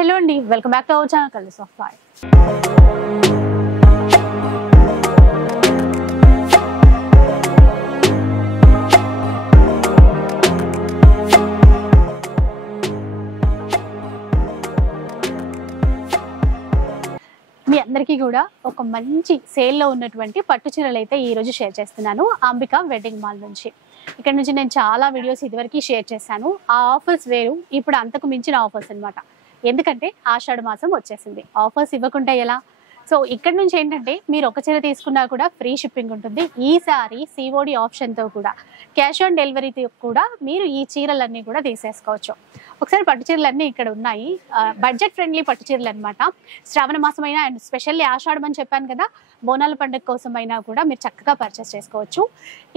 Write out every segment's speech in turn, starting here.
Hello అండి, welcome back to our channel colours of fire. మీ అందరికీ కూడా ఒక మంచి సేల్లో ఉన్నటువంటి పట్టు చీరలు అయితే ఈ రోజు షేర్ చేస్తున్నాను అంబికా వెడ్డింగ్ మాల్ నుంచి. ఇక్కడ నుంచి నేను చాలా వీడియోస్ ఇదివరకు షేర్ చేశాను. ఆ ఆఫర్స్ వేరు, ఇప్పుడు అంతకు మించిన ఆఫర్స్ అన్నమాట. ఎందుకంటే ఆషాఢ మాసం వచ్చేసింది, ఆఫర్స్ ఇవ్వకుండా ఎలా? సో ఇక్కడ నుంచి ఏంటంటే మీరు ఒక చీర తీసుకున్నా కూడా ఫ్రీ షిప్పింగ్ ఉంటుంది. ఈసారి సిఓడి ఆప్షన్తో కూడా క్యాష్ ఆన్ డెలివరీతో కూడా మీరు ఈ చీరలన్నీ కూడా తీసేసుకోవచ్చు. ఒకసారి పట్టు చీరలన్నీ ఇక్కడ ఉన్నాయి, బడ్జెట్ ఫ్రెండ్లీ పట్టు చీరలు అనమాట. శ్రావణ మాసం అయినా అండ్ స్పెషల్లీ ఆషాఢం అని చెప్పాను కదా, బోనాల పండుగ కోసం అయినా కూడా మీరు చక్కగా పర్చేస్ చేసుకోవచ్చు.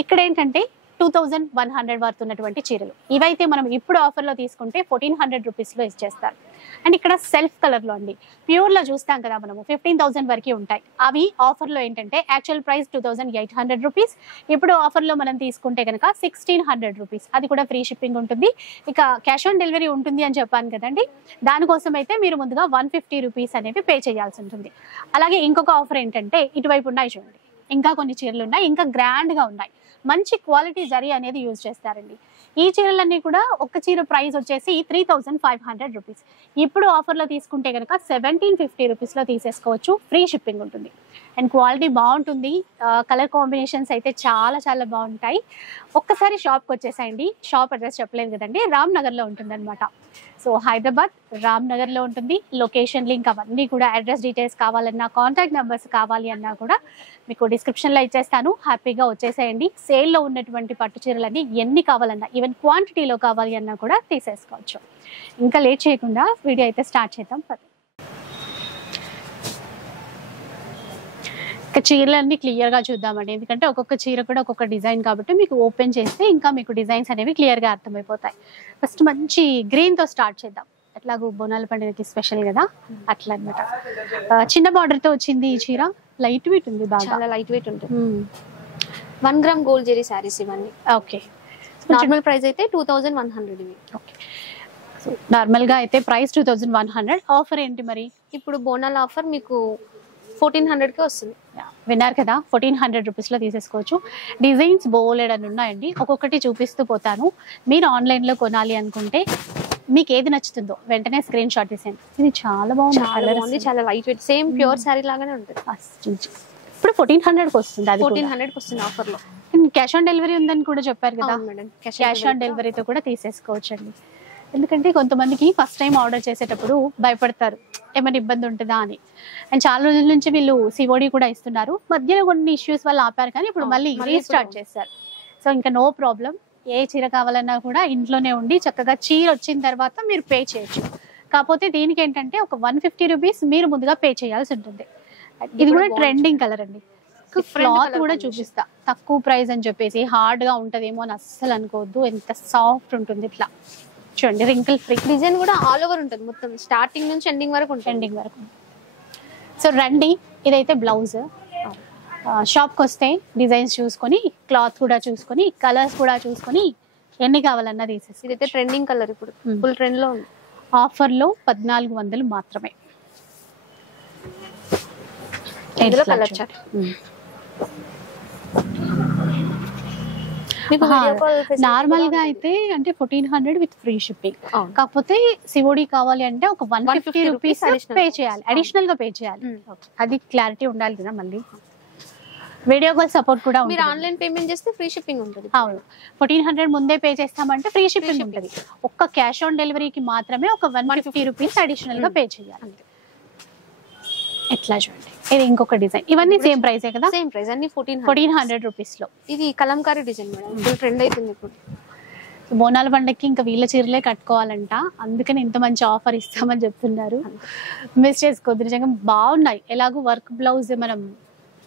ఇక్కడ ఏంటంటే 2100 వర్త్ ఉన్నటువంటి చీరలు ఇవైతే మనం ఇప్పుడు ఆఫర్లో తీసుకుంటే 1400 రూపీస్లో ఇచ్చేస్తారు. అండ్ ఇక్కడ సెల్ఫ్ కలర్లో అండి, ప్యూర్లో చూస్తాం కదా మనము 15,000 వరకు ఉంటాయి. అవి ఆఫర్లో ఏంటంటే యాక్చువల్ ప్రైస్ 2800 రూపీస్, ఇప్పుడు ఆఫర్లో మనం తీసుకుంటే కనుక 1600 రూపీస్. అది కూడా ఫ్రీ షిప్పింగ్ ఉంటుంది. ఇక క్యాష్ ఆన్ డెలివరీ ఉంటుంది అని చెప్పాను కదండి, దానికోసం అయితే మీరు ముందుగా 150 రూపీస్ అనేవి పే చేయాల్సి ఉంటుంది. అలాగే ఇంకొక ఆఫర్ ఏంటంటే ఇటువైపు ఉన్నాయి చూడండి, ఇంకా కొన్ని చీరలు ఉన్నాయి, ఇంకా గ్రాండ్గా ఉన్నాయి. మంచి క్వాలిటీ జరీ అనేది యూజ్ చేస్తారండి. ఈ చీరలన్నీ కూడా ఒక చీర ప్రైస్ వచ్చేసి 3500 రూపీస్. ఇప్పుడు ఆఫర్లో తీసుకుంటే కనుక 1750 రూపీస్లో తీసేసుకోవచ్చు, ఫ్రీ షిప్పింగ్ ఉంటుంది. అండ్ క్వాలిటీ బాగుంటుంది, కలర్ కాంబినేషన్స్ అయితే చాలా చాలా బాగుంటాయి. ఒక్కసారి షాప్కి వచ్చేసాయండి. షాప్ అడ్రస్ చెప్పలేదు కదండి, రామ్నగర్లో ఉంటుంది అనమాట. సో హైదరాబాద్ రామ్నగర్లో ఉంటుంది. లొకేషన్ లింక్ అవన్నీ కూడా, అడ్రస్ డీటెయిల్స్ కావాలన్నా, కాంటాక్ట్ నెంబర్స్ కావాలి అన్నా కూడా మీకు డిస్క్రిప్షన్లో ఇచ్చేస్తాను. హ్యాపీగా వచ్చేసేయండి. సేల్లో ఉన్నటువంటి పట్టు చీరలన్నీ ఎన్ని కావాలన్నా, ఈవెన్ క్వాంటిటీలో కావాలి అన్నా కూడా తీసేసుకోవచ్చు. ఇంకా లేట్ చేయకుండా వీడియో అయితే స్టార్ట్ చేద్దాం. ఇక చీరలన్నీ క్లియర్గా చూద్దామండి, ఎందుకంటే ఒక్కొక్క చీర కూడా ఒక్కొక్క డిజైన్ కాబట్టి మీకు ఓపెన్ చేస్తే ఇంకా మీకు డిజైన్స్ అనేవి క్లియర్గా అర్థమైపోతాయి. ఫస్ట్ మంచి గ్రీన్తో స్టార్ట్ చేద్దాం. ఎట్లాగో బోనాల పండుగకి స్పెషల్ కదా, అట్లా అనమాట. చిన్న బార్డర్తో వచ్చింది ఈ చీర, లైట్ వెయిట్ ఉంది, చాలా లైట్ వెయిట్ ఉంటుంది. 1 గ్రామ్ గోల్డ్ జెరీ సారీస్ ఇవన్నీ. ఓకే, నార్మల్ ప్రైస్ అయితే 2100 ఇవి. ఓకే, నార్మల్గా అయితే ప్రైస్ 2100. ఆఫర్ ఏంటి మరి? ఇప్పుడు బోనాల ఆఫర్ మీకు 1400కే వస్తుంది. విన్నారు కదా, 1400 రూపీస్లో తీసేసుకోవచ్చు. డిజైన్స్ బోలెడ్ అని ఉన్నాయండి, ఒక్కొక్కటి చూపిస్తూ పోతాను. మీరు ఆన్లైన్లో కొనాలి అనుకుంటే మీకు ఏది నచ్చుతుందో వెంటనే స్క్రీన్ షాట్ తీసేయండి. ఇది చాలా బాగుంది, చాలా light weight, same pure sari లాగానే ఉంటుంది. ఇప్పుడు 1400కి వస్తుంది, అది 1400కి వస్తుంది ఆఫర్లో. క్యాష్ ఆన్ డెలివరీ ఉందని కూడా చెప్పారు కదా మేడం, క్యాష్ ఆన్ డెలివరీతో కూడా తీసేసుకోవచ్చు అండి. ఎందుకంటే కొంతమందికి ఫస్ట్ టైం ఆర్డర్ చేసేటప్పుడు భయపడతారు, ఏమైనా ఇబ్బంది ఉంటుందా అని. అండ్ చాలా రోజుల నుంచి వీళ్ళు సిఓడి కూడా ఇస్తున్నారు. మధ్యలో కొన్ని ఇష్యూస్ వల్ల ఆపారు, కానీ ఇప్పుడు మళ్ళీ రీస్టార్ట్ చేస్తారు. సో ఇంకా నో ప్రాబ్లం, ఏ చీర కావాలన్నా కూడా ఇంట్లోనే ఉండి చక్కగా చీర వచ్చిన తర్వాత మీరు పే చేయొచ్చు. కాకపోతే దీనికి ఏంటంటే ఒక 150 రూపీస్ మీరు ముందుగా పే చేయాల్సి ఉంటుంది. ఇది కూడా ట్రెండింగ్ కలర్ అండి. క్లాత్ కూడా చూపిస్తా, తక్కువ ప్రైస్ అని చెప్పేసి హార్డ్ గా ఉంటదేమో అని అస్సలు అనుకోవద్దు. ఎంత సాఫ్ట్ ఉంటుంది, ఇట్లా చూడండి, రింకిల్ ఫ్రీ. డిజైన్ కూడా ఆల్ ఓవర్ ఉంటుంది, మొత్తం స్టార్టింగ్ నుంచి ఎండింగ్ వరకు ఉంటుంది. ఎండింగ్ వరకు. సో రండి, ఇదైతే బ్లౌజ్. షాప్కి వస్తే డిజైన్స్ చూసుకొని, క్లాత్ కూడా చూసుకొని, కలర్స్ కూడా చూసుకొని ఎన్ని కావాలన్నా తీసేసి. ఇదైతే ట్రెండింగ్ కలర్, ఇప్పుడు ఫుల్ ట్రెండ్ లో ఉంది. ఆఫర్లో 1400 మాత్రమే. కలర్ చార్ట్ నార్మల్ గా అయితే అంటే 1400 విత్ ఫ్రీ షిప్పింగ్. కాకపోతే సిఓడి కావాలి అంటే ఒక 150 రూపీస్ పే చేయాలి, అడిషనల్ గా పే చేయాలి. అది క్లారిటీ ఉండాలి కదా. మళ్ళీ వీడియో కాల్ సపోర్ట్ కూడా ఉంది. మీరు ఆన్లైన్ పేమెంట్ చేస్తే ఫ్రీ షిప్పింగ్ ఉంటుంది. అవును, 1400 ముందే పే చేస్తామంటే ఫ్రీ షిప్పింగ్ ఉంటుంది. ఒక్క క్యాష్ ఆన్ డెలివరీకి మాత్రమే ఒక 150 రూపీస్ అడిషనల్ గా పే చేయాలి. ఎట్లా చూడండి, ఇది ఇంకొక డిజైన్. ఇవన్నీ సేమ్ ప్రైసే కదా? సేమ్ ప్రైస్, అన్ని 1400 రూపీస్ లో. ఇది Kalamkari design madam, full trend అవుతుంది ఇప్పుడు. బోనాల పండగకి ఇంకా వీళ్ళ చీరలే కట్టుకోవాలంట, అందుకని ఇంత మంచి ఆఫర్ ఇస్తామని చెప్తున్నారు. మిస్ చేసుకోవద్దు, నిజంగా బాగున్నాయి. ఎలాగో వర్క్ బ్లౌజ్ మనం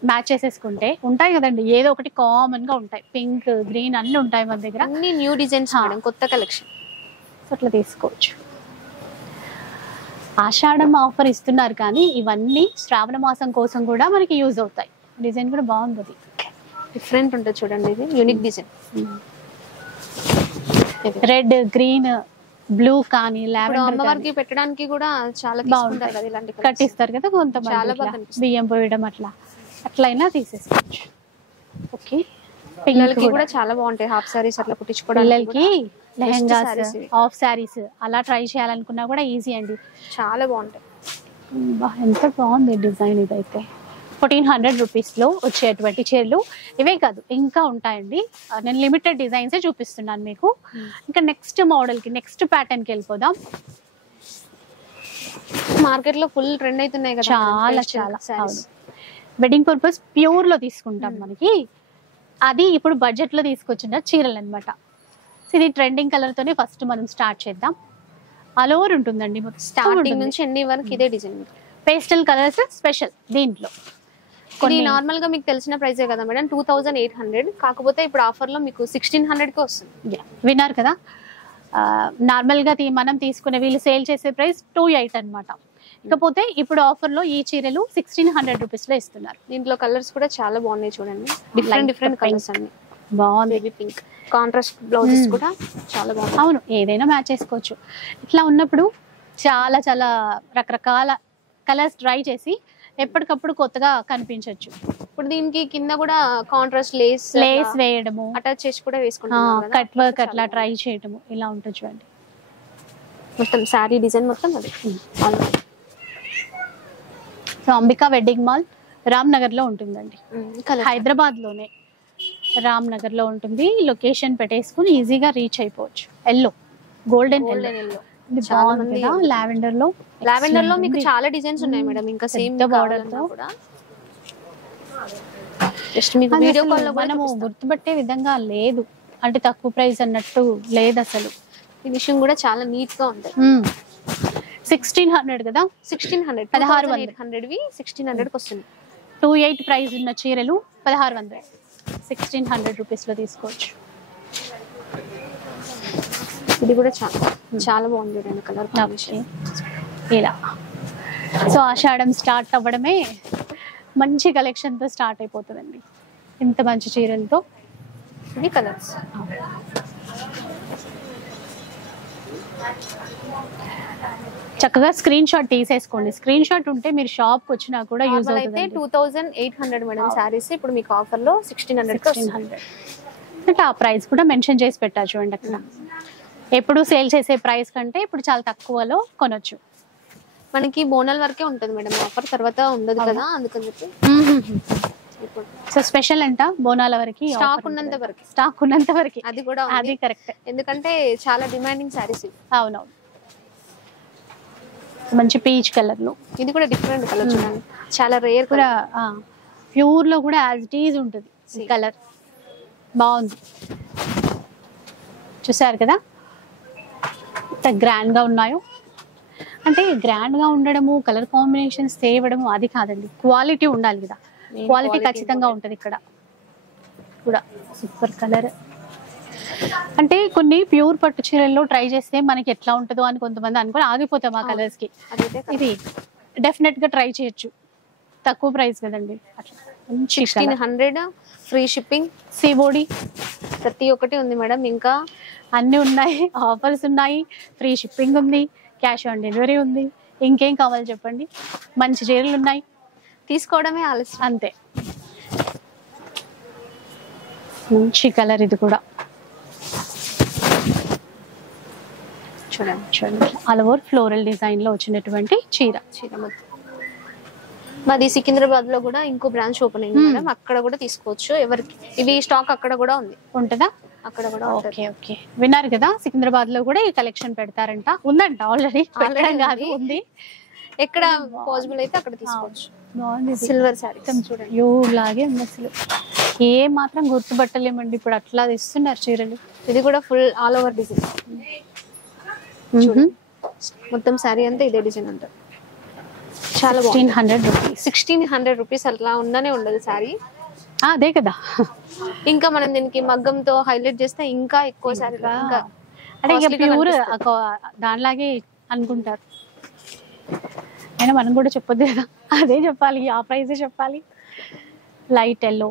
మ్యాచ్ చేసేసుకుంటే ఉంటాయి కదండి, ఏదో ఒకటి కామన్ గా ఉంటాయి. పింక్, గ్రీన్ అన్ని ఉంటాయి మన దగ్గర. అన్ని న్యూ డిజైన్స్, కొత్త కలెక్షన్, అట్లా తీసుకోవచ్చు. ఆషాఢం ఆఫర్ ఇస్తున్నారు, కానీ ఇవన్నీ శ్రావణ మాసం కోసం కూడా మనకి యూజ్ అవుతాయి. డిజైన్ కూడా బాగుంది, డిఫరెంట్ ఉంటుంది చూడండి. ఇది unique design, red, green, blue కానీ ఇప్పుడు లావెండర్ అమ్మవారికి పెట్టడానికి కూడా చాలా తీసుకుంటారు కదా ఇలాంటి colours. కట్టిస్తారు కదా కొంతమంది చాలా ఇట్లా బాగా కనిపిస్తుంది. బియ్యం పోయడం అట్లయినా తీసేసుకోవచ్చు. ఓకే, పిల్లలకి కూడా చాలా బాగుంటాయి హాఫ్ సారీస్ అట్లా కుట్టించుకోవడానికి పిల్లలకి లెహెంగాస్ sarees ఇవి. హాఫ్ శారీస్ అలా ట్రై చేయాలనుకున్నా కూడా ఈజీ అండి. చాలా బాగుంటాయి. ఎంత బాగుంది డిజైన్. ఇదైతే 1400 రూపీస్లో వచ్చేటువంటి చీరలు ఇవే కాదు ఇంకా ఉంటాయండి. నేను లిమిటెడ్ డిజైన్సే చూపిస్తున్నాను మీకు. ఇంకా నెక్స్ట్ మోడల్కి నెక్స్ట్ ప్యాటర్న్కి వెళ్ళిపోదాం. మార్కెట్ లో ఫుల్ ట్రెండ్ అవుతున్నాయి కదా చాలా చాలా వెడ్డింగ్ పర్పస్ ప్యూర్ లో తీసుకుంటాం మనకి. అది ఇప్పుడు బడ్జెట్ లో తీసుకొచ్చిన చీరలు అనమాట. ఇది ట్రెండింగ్ కలర్ తోనే ఫస్ట్ మనం స్టార్ట్ చేద్దాం. ఆల్ ఓవర్ ఉంటుందండి, స్టార్టింగ్ నుంచి ఎండ్ వరకు ఇదే డిజైన్. పేస్టల్ కలర్స్ స్పెషల్ దీంట్లో. ఇది నార్మల్ గా మీకు తెలిసిన ప్రైసే కదా మేడం, 2800. కాకపోతే ఇప్పుడు ఆఫర్ లో మీకు 1600 కి వస్తుంది. విన్నారు కదా, నార్మల్ గా మనం తీసుకునే వీళ్ళు సేల్ చేసే ప్రైస్ 28 అన్నమాట. ఇకపోతే ఇప్పుడు ఆఫర్ లో ఈ చీరలు 1600 రూపీస్ లో ఇస్తున్నారు. దీంట్లో కలర్స్ కూడా చాలా బాగున్నాయి చూడండి, డిఫరెంట్ కలర్స్ అన్ని. బాగుంది. బేబీ పింక్ కాంట్రాస్ట్ బ్లౌజెస్ కూడా చాలా బాగుంది. అవును, ఏదైనా మ్యాచ్ చేసుకోవచ్చు. ఇట్లా ఉన్నప్పుడు చాలా చాలా రకరకాల కలర్స్ ట్రై చేసి ఎప్పటికప్పుడు కొత్తగా కనిపించవచ్చు. ఇప్పుడు దీనికి కింద కూడా కాంట్రాస్ట్ లేస్ వేయడము, అటాచ్ చేసి కూడా వేసుకుంటాం. కట్ వర్క్ అట్లా ట్రై చేయడము ఇలా ఉంటుంది చూడండి. మొత్తం శారీ డిజైన్ మొత్తం అది. So Ambika wedding mall Ram Nagar లో ఉంటుందండి. హైదరాబాద్ లోనే రామ్ నగర్ లో ఉంటుంది. లొకేషన్ పెట్టేసుకుని ఈజీగా రీచ్ అయిపోవచ్చు. ఎల్లో గోల్డెన్ ఎల్లో బాగుంది కదా. లావెండర్ లో మీకు చాలా డిజైన్స్ ఉన్నాయి మేడం. ఇంకా సేమ్ బార్డర్ తో కూడా జస్ట్ మీకు వీడియో కాల్ లో మనము గుర్తుపట్టే విధంగా లేదు, అంటే తక్కువ ప్రైస్ అన్నట్టు లేదు అసలు. ఫినిషింగ్ కూడా చాలా నీట్ గా ఉంటుంది. 1600 కదా, 1600 1600 1600 కి వస్తుంది. 28 ప్రైస్ ఉన్న చీరలు 1600 1600 రూపీస్ లో తీసుకోవచ్చు. ఇది కూడా చాలా బాగుంది కలర్ కాంబినేషన్. ఇలా సో ఆషాఢం స్టార్ట్ అవ్వడమే మంచి కలెక్షన్ తో స్టార్ట్ అయిపోతుందండి. ఇంత మంచి చీరలతో ఇది కలర్స్. చక్కగా స్క్రీన్ షాట్ తీసేసుకోండి. స్క్రీన్ షాట్ ఉంటే మీరు షాప్ వచ్చినా కూడా యూజ్ అయితే 2800 మేడం సారీస్. ఇప్పుడు మీకు ఆఫర్ లో 1600 అంటే ఆ ప్రైస్ కూడా మెన్షన్ చేసి పెట్టారు చూడండి అక్కడ. ఎప్పుడు సేల్ చేసే ప్రైస్ కంటే ఇప్పుడు చాలా తక్కువలో కొనొచ్చు. మనకి బోనాల వరకే ఉంటుంది మేడం ఆఫర్, తర్వాత ఉండదు కదా, అందుకని చెప్పి. సో స్పెషల్ అంట బోనాల వరకు, స్టాక్ ఉన్నంత వరకు అది కూడా అది కరెక్ట్. ఎందుకంటే చాలా డిమాండింగ్ సారీస్. అవునవును, మంచి పీచ్ కలర్ లో. ఇది కూడా డిఫరెంట్ కలర్ చూడండి, చాలా రేర్ కూడా. ప్యూర్ లో కూడా యాజ్ ఇట్ ఈజ్ ఉంటుంది కలర్. బాగుంది, చూసారు కదా ఎంత గ్రాండ్ గా ఉన్నాయో. అంటే గ్రాండ్ గా ఉండడము, కలర్ కాంబినేషన్స్ తేవడము అది కాదండి, క్వాలిటీ ఉండాలి కదా. క్వాలిటీ ఖచ్చితంగా ఉంటది ఇక్కడ కూడా. Super colour. అంటే కొన్ని ప్యూర్ పట్టు చీరల్లో ట్రై చేస్తే మనకి ఎట్లా ఉంటుందో అని కొంతమంది అనుకుని ఆగిపోతాం ఆ కలర్స్ కి. ఇది డెఫినెట్ గా ట్రై చేయొచ్చు, తక్కువ ప్రైస్ కదండి. 1600 ఫ్రీ షిప్పింగ్, సిఓడి ప్రతి ఒక్కటి ఉంది మేడం. ఇంకా అన్ని ఉన్నాయి, ఆఫర్స్ ఉన్నాయి, ఫ్రీ షిప్పింగ్ ఉంది, క్యాష్ ఆన్ డెలివరీ ఉంది. ఇంకేం కావాలి చెప్పండి. మంచి చీరలు ఉన్నాయి, తీసుకోవడమే ఆలస్యం అంతే. మంచి కలర్ ఇది కూడా చూడండి. ఆల్ ఓవర్ ఫ్లోరల్ డిజైన్ లో వచ్చినటువంటి చీర. మొత్తం మాది సికింద్రాబాద్ లో కూడా ఇంకో బ్రాంచ్ ఓపెన్ అయింది మేడం, అక్కడ కూడా తీసుకోవచ్చు. ఎవరికి ఇవి స్టాక్ అక్కడ కూడా ఉంటుందా? అక్కడ కూడా. ఓకే ఓకే, విన్నారు కదా, సికింద్రాబాద్ లో కూడా ఈ కలెక్షన్ పెడతారంట. ఉందంట ఆల్రెడీ, కాదు ఉంది. ఎక్కడ పాసిబుల్ అయితే అక్కడ తీసుకోవచ్చు. బాగుంది సిల్వర్ సారీ చూడండి, యూ లాగే ఉంది అసలు. ఏ మాత్రం గుర్తుపట్టలేమండి, ఇప్పుడు అట్లా ఇస్తున్నారు చీరలు. ఇది కూడా ఫుల్ ఆల్ ఓవర్ డిజైన్. మొత్తం సారీ అంతా ఇదే డిజైన్ ఉంటుంది. చాలా 1600 రూపీస్ అట్లా ఉండనే ఉండదు సారీ. అదే కదా, ఇంకా మనం దీనికి మగ్గంతో హైలైట్ చేస్తే ఇంకా ఎక్కువ సారీ. అంటే ఇక ప్యూర్ దానిలాగే అనుకుంటారు. అయినా మనం కూడా చెప్పొద్దు కదా, అదే చెప్పాలి, ఆ ప్రైజే చెప్పాలి. Light yellow.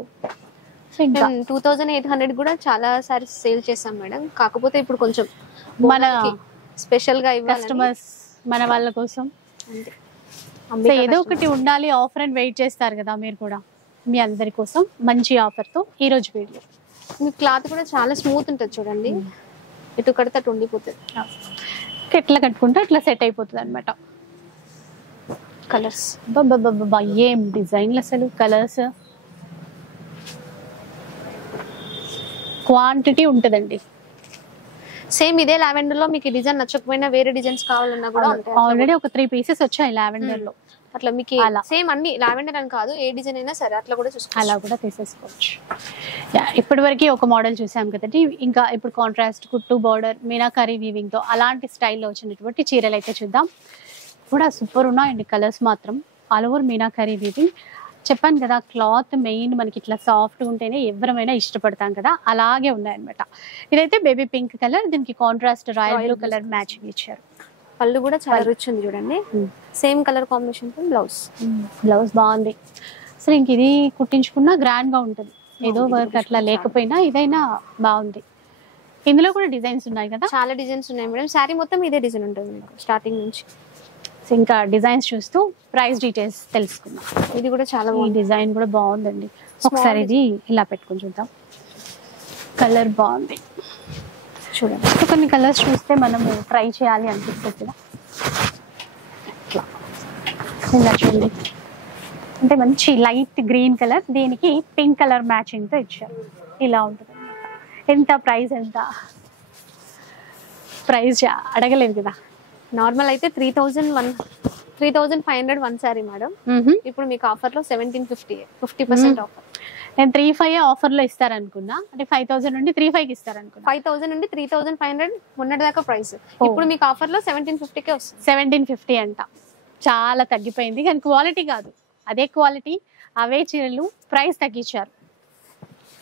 2800 కూడా చాలా సారీస్ సేల్ చేసాం మేడం. కాకపోతే ఇప్పుడు కొంచెం మన స్పెషల్ గా ఇవ్వాలి కస్టమర్స్ మన వాళ్ళ కోసం. అంతే. సో ఏదో ఒకటి ఉండాలి ఆఫర్ అని వెయిట్ చేస్తారు కదా మీరు కూడా. మీ అందరి కోసం మంచి ఆఫర్ తో ఈ రోజు వీడియో. మీ క్లాత్ కూడా చాలా స్మూత్ ఉంటుంది చూడండి, ఇటు కడితే అటు ఉండిపోతుంది. ఎట్లా కట్టుకుంటే అట్లా సెట్ అయిపోతుంది అనమాట. కలర్స్ ఏం డిజైన్లు అసలు, కలర్స్ క్వాంటిటీ ఉంటుందండి. సేమ్ ఇదే లావెండర్ లో మీకు డిజైన్ నచ్చకపోయినా వేరే డిజైన్స్ కావాలన్నా కూడా ఉంటాయి. ఆల్రెడీ ఒక 3 pieces వచ్చాయి లావెండర్ లో. అట్లా మీకు సేమ్ అన్ని లావెండర్ అని కాదు, ఏ డిజైన్ అయినా సరే అట్లా కూడా చూసుకోవచ్చు. అలా కూడా తీసేసుకోవచ్చు. ఇప్పటి వరకు ఒక మోడల్ చూసాం కదండి. ఇంకా ఇప్పుడు కాంట్రాస్ట్ కుట్టు బార్డర్ మీనాకారి వీవింగ్ తో అలాంటి స్టైల్లో వచ్చినటువంటి చీరలు అయితే చూద్దాం. కూడా సూపర్ ఉన్నాయండి కలర్స్ మాత్రం. All over meenakari weaving. చెప్పాను కదా క్లాత్ మెయిన్ మనకి ఇట్లా సాఫ్ట్ ఉంటేనే ఎవరైనా ఇష్టపడతాం కదా, అలాగే ఉన్నాయన్నమాట. ఇదైతే బేబీ పింక్ కలర్, దీనికి contrast royal blue colour matching ఇచ్చారు. పళ్ళు కూడా చాలా రిచ్ ఉంది చూడండి, సేమ్ కలర్ కాంబినేషన్ తో బ్లౌజ్. బ్లౌజ్ బాగుంది. అసలు ఇంక ఇది కుట్టించుకున్నా గ్రాండ్ గా ఉంటుంది, ఏదో వర్క్ అట్లా లేకపోయినా ఇదైనా బాగుంది. ఇందులో కూడా డిజైన్స్ ఉన్నాయి కదా, చాలా డిజైన్స్ ఉన్నాయి మేడం. శారీ మొత్తం ఇదే డిజైన్ ఉంటుంది మీకు స్టార్టింగ్ నుంచి. ఇంకా డిజైన్స్ చూస్తూ ప్రైస్ డీటెయిల్స్ తెలుసుకుందాం. ఇది కూడా చాలా ఈ డిజైన్ కూడా బాగుందండి. ఒకసారి ఇది ఇలా పెట్టుకుని చూద్దాం. కలర్ బాగుంది చూడండి. కొన్ని కలర్స్ చూస్తే మనము ట్రై చేయాలి అనిపిస్తుంది కదా. ఇలా చూడండి, అంటే మంచి లైట్ గ్రీన్ కలర్, దీనికి పింక్ కలర్ మ్యాచింగ్ తో ఇచ్చారు. ఇలా ఉంటుంది అన్నమాట. ఎంత ప్రైస్, ఎంత ప్రైస్ అడగలేదు కదా. నార్మల్ అయితే 3,500 వన్ సారీ మేడం. ఇప్పుడు మీకు ఆఫర్ లో 1750, 50% ఆఫర్. నేను 3,500 ఆఫర్ లో ఇస్తారనుకున్నా, అంటే 5,000 నుండి 3,500 ఇస్తారనుకున్నా. 5,000 నుండి 3,500 మొన్నటి దాకా ప్రైస్, ఇప్పుడు మీకు ఆఫర్ లో 1750కే వస్తుంది. 1750 అంట, చాలా తగ్గిపోయింది. కానీ క్వాలిటీ కాదు, అదే క్వాలిటీ అవే చీరలు ప్రైస్ తగ్గించారు.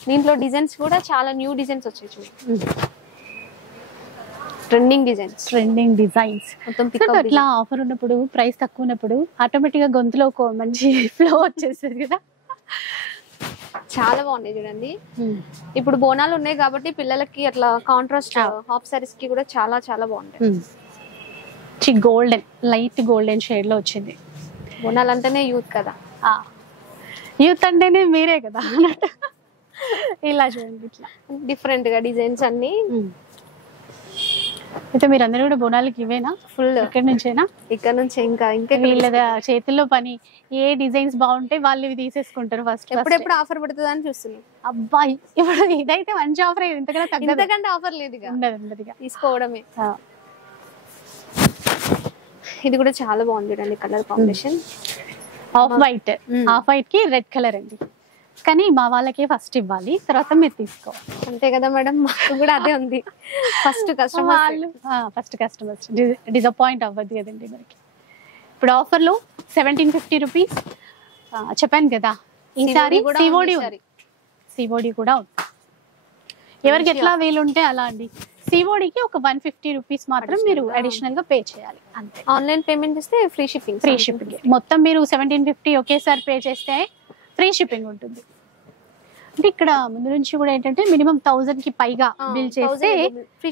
దీంట్లో డిజైన్స్ కూడా చాలా న్యూ డిజైన్స్ వచ్చాయి చూడండి, ట్రెండింగ్ డిజైన్స్ మొత్తం. అట్లా ఆఫర్ ఉన్నప్పుడు ప్రైస్ తక్కువ ఉన్నప్పుడు ఆటోమేటిక్ గా గొంతులో ఒక మంచి ఫ్లో వచ్చేస్తుంది కదా. చాలా బాగున్నాయి చూడండి. ఇప్పుడు బోనాలు ఉన్నాయి కాబట్టి పిల్లలకి అట్లా కాంట్రాస్ట్ హాఫ్ సారీస్ కి కూడా చాలా చాలా బాగుంటాయి. గోల్డెన్, లైట్ గోల్డెన్ షేడ్ లో వచ్చింది. బోనాలు అంటేనే యూత్ కదా, యూత్ అంటేనే మీరే కదా అన్నట్టు. ఇలా చూడండి, ఇట్లా డిఫరెంట్ గా డిజైన్స్ అన్ని. అయితే మీరు అందరూ కూడా బోనాలకి ఇవేనా ఫుల్? ఇక్కడ నుంచేనా? ఇక్కడ నుంచి ఇంకా వీళ్ళ చేతుల్లో పని, ఏ డిజైన్స్ బాగుంటే వాళ్ళు ఇవి తీసేసుకుంటారు ఫస్ట్. ఎప్పుడెప్పుడు ఆఫర్ పడుతుంది అని చూస్తున్నాం. అబ్బాయి ఇప్పుడు ఇదైతే మంచి ఆఫర్, ఇంతకంటే ఆఫర్ లేదు, ఉండదు, తీసుకోవడమే. ఇది కూడా చాలా బాగుంది చూడండి, కలర్ కాంబినేషన్ ఆఫ్ వైట్ కి రెడ్ కలర్ అండి. కానీ మా వాళ్ళకి ఫస్ట్ ఇవ్వాలి, తర్వాత మీరు తీసుకోవాలి. అంతే కదా మేడం, మాకు కూడా అదే ఉంది. ఫస్ట్ కస్టమర్స్ డిసప్పాయింట్ అవ్వద్దు కదండి మనకి. ఇప్పుడు ఆఫర్ లో 1750 రూపీస్ చెప్పాను కదా. ఈసారి సివోడి కూడా ఉంది. ఎవరికి ఎట్లా వీలుంటే అలా అండి. సివోడికి ఒక 150 రూపీస్ మాత్రం మీరు అడిషనల్ గా పే చేయాలి అంతే. ఆన్లైన్ పేమెంట్ చేస్తే ఫ్రీ షిప్పింగ్. మొత్తం మీరు 1750 ఒకేసారి పే చేస్తే ఫ్రీ షిప్పింగ్ ఉంటుంది. అంటే ఇక్కడ ముందు నుంచి కూడా ఏంటంటే మినిమం 1000 కి పైగా బిల్ చేస్తే ఫ్రీ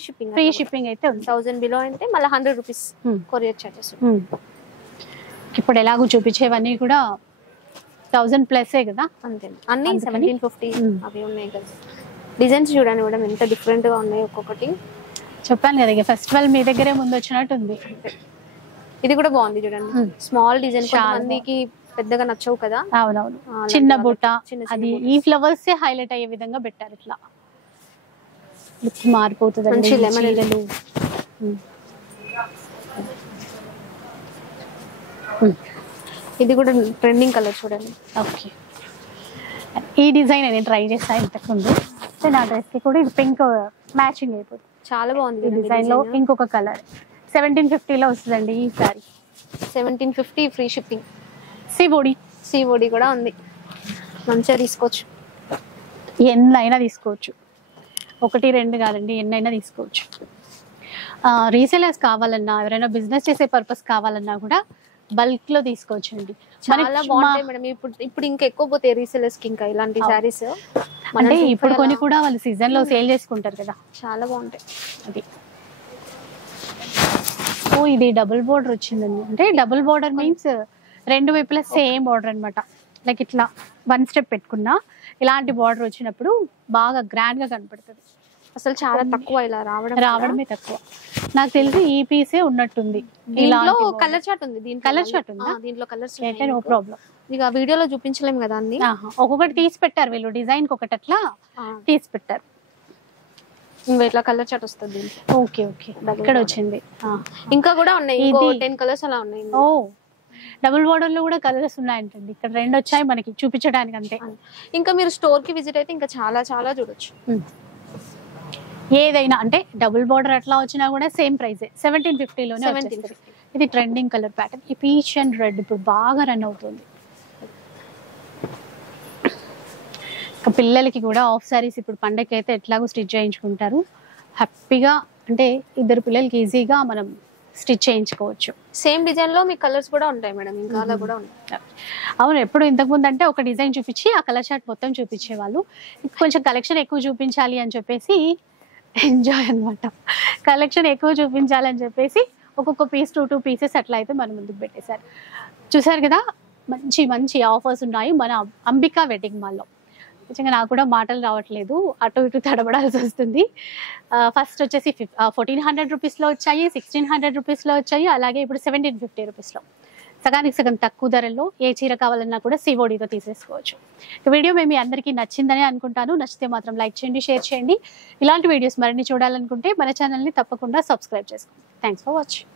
షిప్పింగ్ అయితే ఉంది. 1000 బిలో అంటే మళ్ళీ 100 రూపీస్ కొరియర్ చార్జెస్. ఇప్పుడు ఎలాగో చూపించేవన్నీ కూడా 1000 ప్లసే కదా, అంతే. అన్ని 1750 అవి ఉన్నాయి కదా. డిజైన్స్ చూడండి మేడం ఎంత డిఫరెంట్ గా ఉన్నాయి ఒక్కొక్కటి. చెప్పాను కదా ఇక ఫెస్టివల్ మీ దగ్గరే ముందు వచ్చినట్టు ఉంది. ఇది కూడా బాగుంది చూడండి, స్మాల్ డిజైన్. కొంతమందికి పెద్దగా నచ్చవు కదా. అవునవును, చిన్న బుట్ట, అది ఈ ఫ్లవర్స్ హైలైట్ అయ్యే విధంగా పెట్టారు. ఇట్లా లుక్ మారిపోతుంది. ఇది కూడా ట్రెండింగ్ కలర్ చూడండి. ఓకే, ఈ డిజైన్ నేను ట్రై చేస్తాను ఇంతకుముందు. నా డ్రెస్ కి కూడా ఇది పింక్ మ్యాచింగ్ అయిపోతుంది, చాలా బాగుంది. ఈ డిజైన్ లో ఇంకొక కలర్ 1750 లో వస్తుందండి ఈ సారీ. 1750 free shipping. సివోడి కూడా ఉంది, మంచిగా తీసుకోవచ్చు. ఎన్నైనా తీసుకోవచ్చు, 1 2 కాదండి, ఎన్నైనా తీసుకోవచ్చు. రీసేలర్స్ కావాలన్నా, ఎవరైనా బిజినెస్ చేసే పర్పస్ కావాలన్నా కూడా బల్క్ లో తీసుకోవచ్చు అండి. చాలా బాగుంటాయి మేడం. ఇప్పుడు ఇంకా ఎక్కువ పోతాయి రీసేలర్స్ కి ఇంకా ఇలాంటి సారీస్. అంటే ఇప్పుడు కొన్ని కూడా వాళ్ళు సీజన్ లో సేల్ చేసుకుంటారు కదా, చాలా బాగుంటాయి. అది ఇది డబుల్ బోర్డర్ వచ్చిందండి. అంటే డబుల్ బోర్డర్ మీన్స్ రెండు వైపులా సేమ్ బోర్డర్ అన్నమాట. లైక్ ఇట్లా వన్ స్టెప్ పెట్టుకున్నా ఇలాంటి బార్డర్ వచ్చినప్పుడు బాగా గ్రాండ్ గా కనపడుతుంది. అసలు చాలా తక్కువ ఇలా రావడమే తక్కువ. నాకు తెలిసి ఈ పీసే ఉన్నట్టుంది. దీంట్లో కలర్ చార్ట్ ఉంది. కలర్ చార్ట్ ఉందా? దీంట్లో కలర్స్ అయితే నో ప్రాబ్లం. ఇక వీడియోలో చూపించలేము కదా అన్ని. ఒక్కొక్కటి తీసి పెట్టారు వీళ్ళు, డిజైన్ కి ఒకటి అట్లా తీసి పెట్టారు. ఇట్లా కలర్ చార్ట్ వస్తుంది. ఓకే ఓకే, ఇక్కడ వచ్చింది. ఇంకా కూడా ఉన్నాయి, 10 కలర్స్ అలా ఉన్నాయి. ఓ డబుల్ బోర్డర్ లో కూడా కలర్స్ ఉన్నాయంటండి. ఇక్కడ 2 వచ్చాయి మనకి చూపించడానికి అంతే. ఇంకా మీరు స్టోర్ కి విజిట్ అయితే ఇంకా చాలా చాలా చూడొచ్చు. ఏదైనా అంటే డబుల్ బోర్డర్ అట్లా వచ్చినా కూడా సేమ్ ప్రైస్ 1750 లోనే. ఇది ట్రెండింగ్ కలర్ ప్యాటర్న్. ఈ పీచ్ అండ్ రెడ్ ఇప్పుడు బాగా రన్ అవుతుంది. పిల్లలకి కూడా ఆఫ్ సారీస్ ఇప్పుడు పండగకి అయితే ఎట్లాగో స్టిచ్ చేయించుకుంటారు హ్యాపీగా. అంటే 2 పిల్లలకి ఈజీగా మనం స్టిచ్ చేయించుకోవచ్చు. సేమ్ డిజైన్ లో మీ కలర్స్ కూడా ఉంటాయి మేడం, ఇంకా అలా కూడా ఉంటాయి. అవును, ఎప్పుడు ఇంతకుముందు అంటే ఒక డిజైన్ చూపించి ఆ కలర్ చార్ట్ మొత్తం చూపించేవాళ్ళు. కొంచెం కలెక్షన్ ఎక్కువ చూపించాలి అని చెప్పేసి ఎంజాయ్ అనమాట. కలెక్షన్ ఎక్కువ చూపించాలని చెప్పేసి ఒక్కొక్క పీస్ 2 పీసెస్ అట్లా అయితే మన ముందుకు పెట్టేశారు. చూసారు కదా, మంచి మంచి ఆఫర్స్ ఉన్నాయి మన అంబికా వెడ్డింగ్ మాల్లో. నిజంగా నాకు కూడా మాటలు రావట్లేదు, అటు ఇటు తడబడాల్సి వస్తుంది. ఫస్ట్ వచ్చేసి 1400 రూపీస్లో వచ్చాయి, 1600 రూపీస్లో వచ్చాయి, అలాగే ఇప్పుడు 1750 రూపీస్లో. సగానికి సగం తక్కువ ధరల్లో ఏ చీర కావాలన్నా కూడా సిఓడితో తీసేసుకోవచ్చు. వీడియో మీ అందరికీ నచ్చిందని అనుకుంటాను. నచ్చితే మాత్రం లైక్ చేయండి, షేర్ చేయండి. ఇలాంటి వీడియోస్ మరిన్ని చూడాలనుకుంటే మన ఛానల్ని తప్పకుండా సబ్స్క్రైబ్ చేసుకోండి. Thanks for watching.